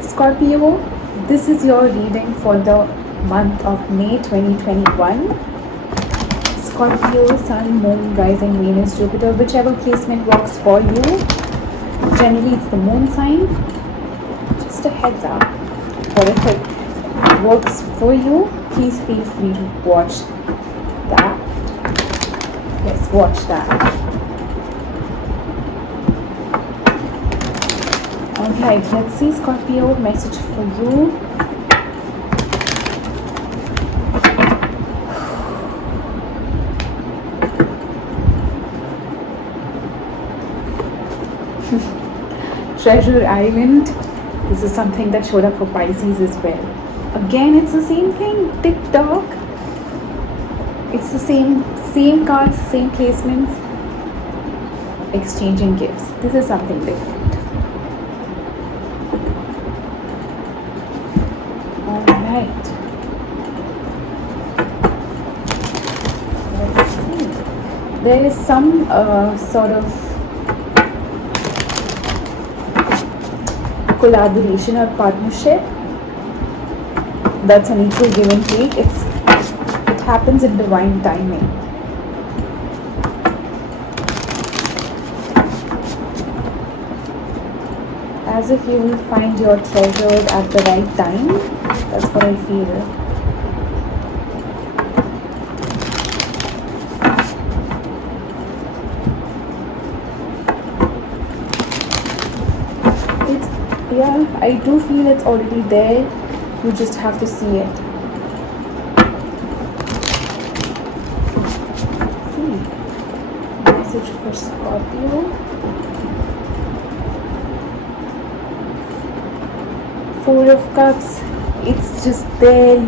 Scorpio, this is your reading for the month of May 2021. Scorpio, Sun, Moon, Rising, Venus, Jupiter, whichever placement works for you. Generally, it's the Moon sign. Just a heads up. Whatever works for you, please feel free to watch that. Yes, watch that. Alright, let's see, Scorpio, message for you. Treasure Island. This is something that showed up for Pisces as well. Again, it's the same thing. TikTok. It's the same cards, same placements. Exchanging gifts. This is something different. Alright. Let's see. There is some sort of collaboration or partnership that's an equal give and take. It happens in divine timing. As if you will find your treasure at the right time. That's what I feel. Yeah, I do feel it's already there. You just have to see it. Let's see. Message for Scorpio. Four of Cups. It's just there.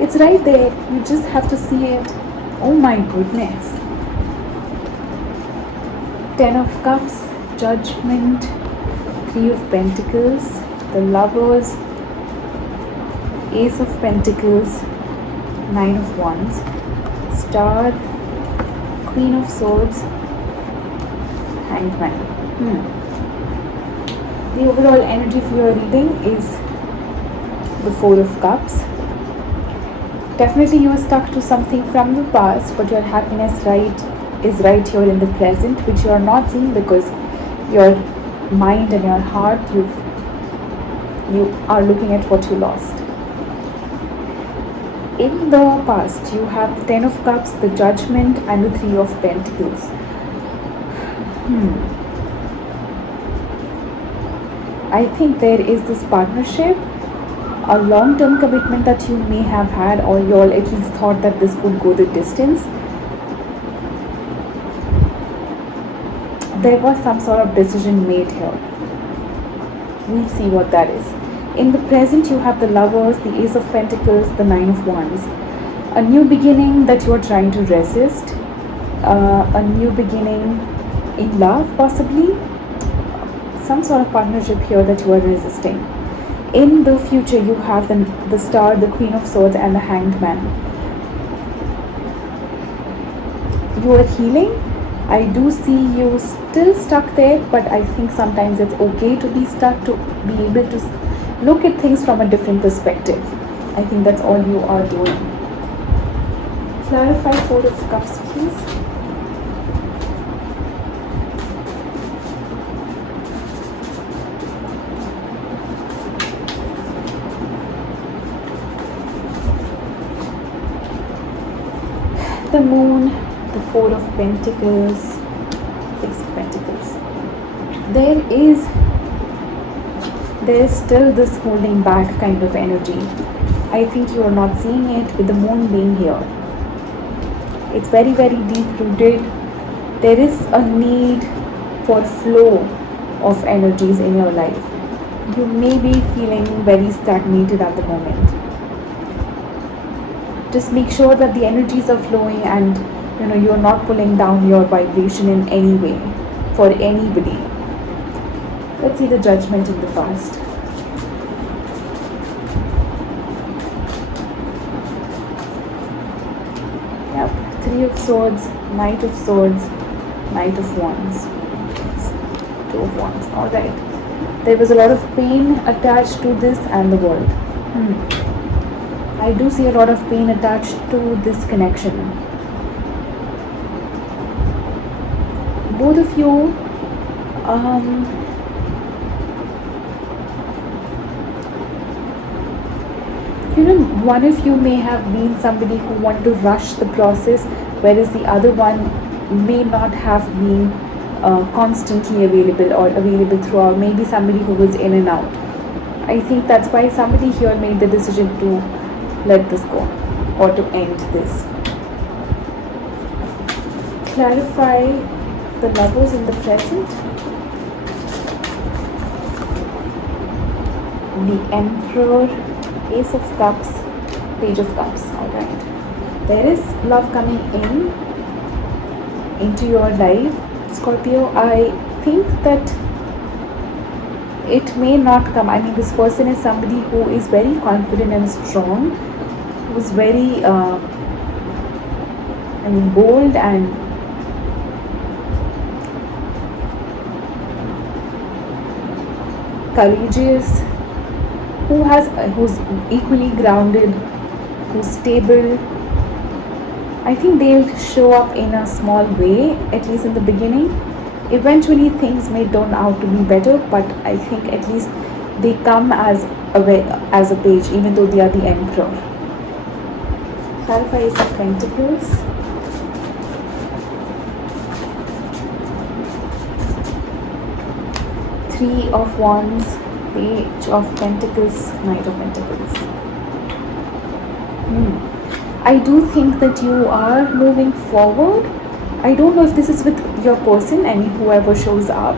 It's right there. You just have to see it. Oh my goodness. 10 of Cups. Judgment. Three of Pentacles, the Lovers, Ace of Pentacles, Nine of Wands, Star, Queen of Swords, Hanged Man. The overall energy for your reading is the Four of Cups. Definitely you are stuck to something from the past, but your happiness is right here in the present, which you are not seeing because your mind and your heart, you are looking at what you lost. In the past, you have the 10 of Cups, the Judgment, and the 3 of Pentacles. I think there is this partnership, a long-term commitment that you may have had, or you all at least thought that this would go the distance. There was some sort of decision made here. We'll see what that is. In the present, you have the Lovers, the Ace of Pentacles, the Nine of Wands. A new beginning that you are trying to resist. A new beginning in love, possibly. Some sort of partnership here that you are resisting. In the future, you have the Star, the Queen of Swords, and the Hanged Man. You are healing. I do see you still stuck there, but I think sometimes it's okay to be stuck, to be able to look at things from a different perspective. I think that's all you are doing. Clarify Four of Cups, please. The Moon, the Four of Pentacles, Six of Pentacles. There is still this holding back kind of energy. I think you are not seeing it with the Moon being here. It's very, very deep rooted. There is a need for flow of energies in your life. You may be feeling very stagnated at the moment. Just make sure that the energies are flowing and you're not pulling down your vibration in any way for anybody. Let's see the Judgment in the past. Yep, Three of Swords, Knight of Swords, Knight of Wands, Two of Wands. Alright. There was a lot of pain attached to this and the world. I do see a lot of pain attached to this connection. Both of you, one of you may have been somebody who wanted to rush the process, whereas the other one may not have been constantly available or available throughout. Maybe somebody who was in and out. I think that's why somebody here made the decision to let this go or to end this. Clarify the lovers in the present. The Emperor, Ace of Cups, Page of Cups. Alright. There is love coming into your life, Scorpio. I think that it may not come. I mean, this person is somebody who is very confident and strong, who's very bold and courageous, who's equally grounded, who's stable. I think they'll show up in a small way, at least in the beginning. Eventually things may turn out to be better, but I think at least they come as a page, even though they are the Emperor. Clarify Ace of Pentacles. Three of Wands, Page of Pentacles, Knight of Pentacles. I do think that you are moving forward. I don't know if this is with your person, whoever shows up,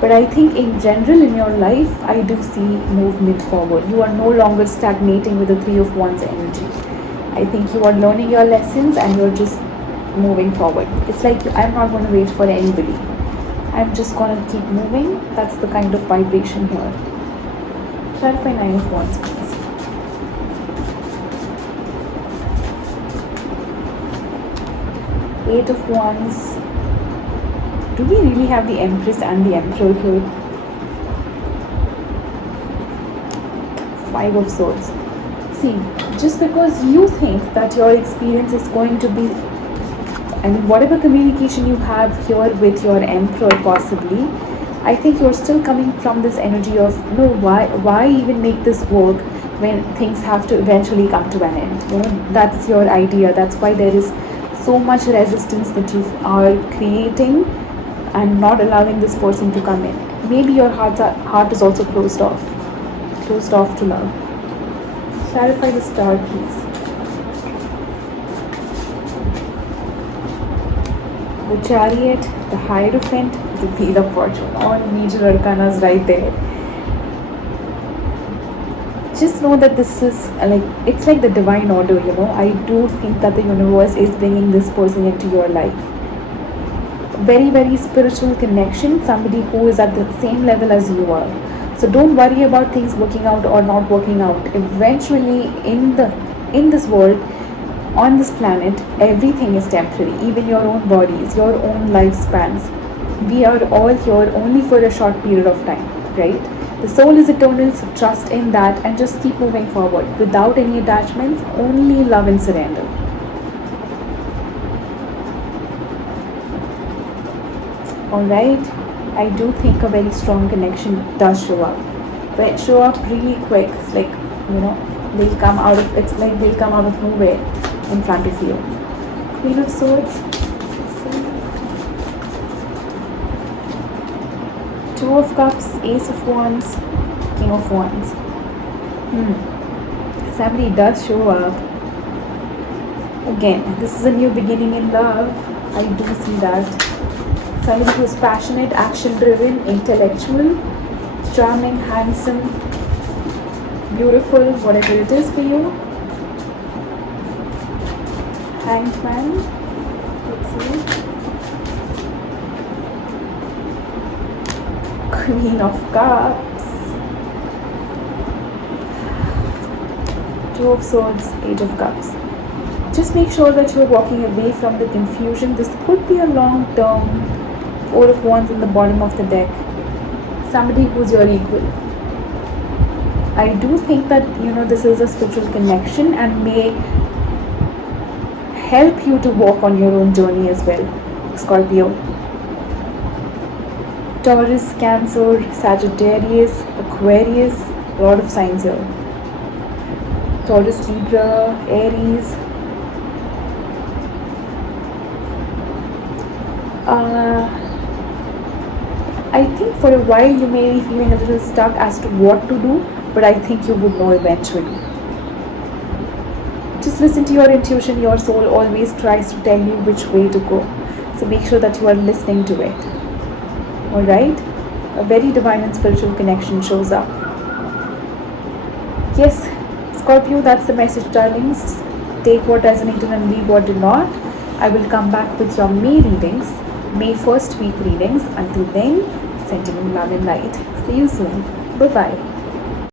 but I think in general in your life, I do see movement forward. You are no longer stagnating with the Three of Wands energy. I think you are learning your lessons and you're just moving forward. It's like I'm not going to wait for anybody. I'm just going to keep moving. That's the kind of vibration here. Clarify Nine of Wands, please. Eight of Wands. Do we really have the Empress and the Emperor here? Five of Swords. See, just because you think that your experience is going to be, whatever communication you have here with your Emperor possibly, I think you're still coming from this energy of, no, why even make this work when things have to eventually come to an end? That's your idea. That's why there is so much resistance that you are creating and not allowing this person to come in. Maybe your heart is also closed off to love. Clarify the Star, please. The Chariot, the Hierophant, the Wheel of Fortune. All major arcanas right there. Just know that this is it's like the divine order, I do think that the universe is bringing this person into your life. Very, very spiritual connection, somebody who is at the same level as you are. So don't worry about things working out or not working out. Eventually in this world, on this planet, everything is temporary, even your own bodies, your own lifespans. We are all here only for a short period of time, right? The soul is eternal, so trust in that and just keep moving forward without any attachments, only love and surrender. Alright, I do think a very strong connection does show up. But show up really quick, they'll come out of nowhere in front of you. Queen of Swords. Two of Cups, Ace of Wands, King of Wands. Somebody does show up. Again, this is a new beginning in love. I do see that. Somebody who is passionate, action-driven, intellectual, charming, handsome, beautiful, whatever it is for you. Hanged Man. Let's see. Queen of Cups. Two of Swords, Page of Cups. Just make sure that you're walking away from the confusion. This could be a long-term. Four of Wands in the bottom of the deck. somebody who's your equal. I do think that this is a spiritual connection and may help you to walk on your own journey as well, Scorpio. Taurus, Cancer, Sagittarius, Aquarius, a lot of signs here. Taurus, Libra, Aries. I think for a while you may be feeling a little stuck as to what to do, but I think you would know eventually. Just listen to your intuition. Your soul always tries to tell you which way to go. So make sure that you are listening to it. Alright? A very divine and spiritual connection shows up. Yes, Scorpio, that's the message, darlings. Take what resonated and leave what did not. I will come back with your May readings, May 1st week readings. Until then, sending you love and light. See you soon. Bye-bye.